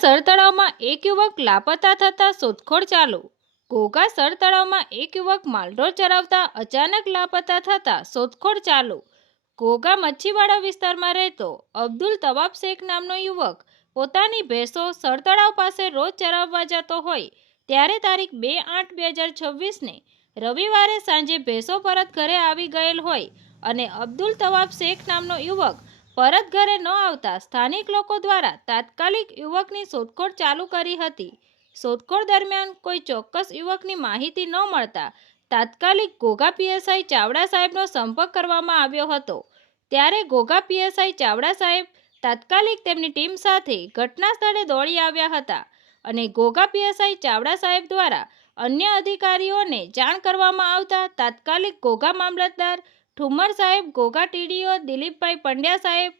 Sir તળાવમાં એક યુવક લાપતા થતા શોધખોળ ચાલુ। ઘોઘા સર તળાવમાં એક યુવક માલઢોર ચરાવતા અચાનક લાપતા થતા શોધખોળ ચાલુ। ઘોઘા મચ્છીવાડા વિસ્તારમાં રહેતો અબ્દુલ તવાબ શેખ નામનો યુવક પોતાની ભેંસો સર તળાવ પાસે રોજ ચરાવવા જતો હોય ત્યારે તારીખ 2/8/2026ને રવિવારે સાંજે ભેંસો પરત ઘરે આવી ગયેલ હોય અને અબ્દુલ તવાબ શેખ નામનો યુવક પરત ઘરે ન આવતા સ્થાનિક લોકો દ્વારા તાત્કાલિક યુવકની શોધખોળ ચાલુ કરી હતી। શોધખોળ દરમિયાન કોઈ ચોક્કસ યુવકની માહિતી ન મળતા તાત્કાલિક ઘોઘા પીએસઆઈ ચાવડા સાહેબનો સંપર્ક કરવામાં આવ્યો હતો। ત્યારે ઘોઘા પીએસઆઈ ચાવડા સાહેબ તાત્કાલિક તેમની ટીમ સાથે ઘટના સ્થળે દોડી આવ્યા હતા અને ઘોઘા પીએસઆઈ ચાવડા સાહેબ દ્વારા અન્ય અધિકારીઓને જાણ કરવામાં આવતા તાત્કાલિક ઘોઘા મામલતદાર ઠુમ્મર સાહેબ, ઘોઘા ટીડીઓ દિલીપભાઈ પંડ્યા સાહેબ,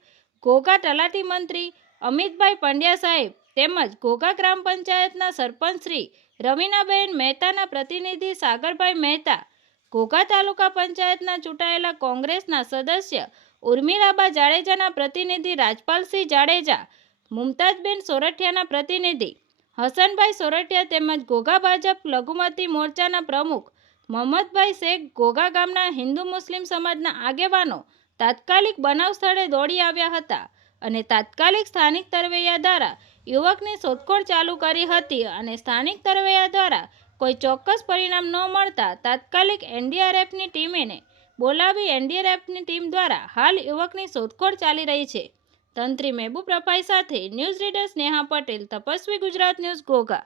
ઘોઘા તલાટી મંત્રી અમિતભાઈ પંડ્યા સાહેબ તેમજ ઘોઘા ગ્રામ પંચાયતના સરપંચ શ્રી રવીનાબેન મહેતાના પ્રતિનિધિ સાગરભાઈ મહેતા, ઘોઘા તાલુકા પંચાયતના ચૂંટાયેલા કોંગ્રેસના સદસ્ય ઉર્મિલાબા જાડેજાના પ્રતિનિધિ રાજપાલસિંહ જાડેજા, મુમતાજબેન સોરઠિયાના પ્રતિનિધિ હસનભાઈ સોરઠિયા તેમજ ઘોઘા ભાજપ લઘુમતી મોરચાના પ્રમુખ મોહમ્મદભાઈ શેખ, ઘોઘા ગામના હિન્દુ મુસ્લિમ સમાજના આગેવાનો તાત્કાલિક બનાવ સ્થળે દોડી આવ્યા હતા અને તાત્કાલિક સ્થાનિક તરવૈયા દ્વારા યુવકની શોધખોળ ચાલુ કરી હતી અને સ્થાનિક તરવૈયા દ્વારા કોઈ ચોક્કસ પરિણામ ન મળતા તાત્કાલિક એનડીઆરએફની ટીમને બોલાવી એનડીઆરએફની ટીમ દ્વારા હાલ યુવકની શોધખોળ ચાલી રહી છે। તંત્રી મહેબૂબ રફાઈ સાથે news reader Sneha Patel, Tapasvi Gujarat news, Ghogha.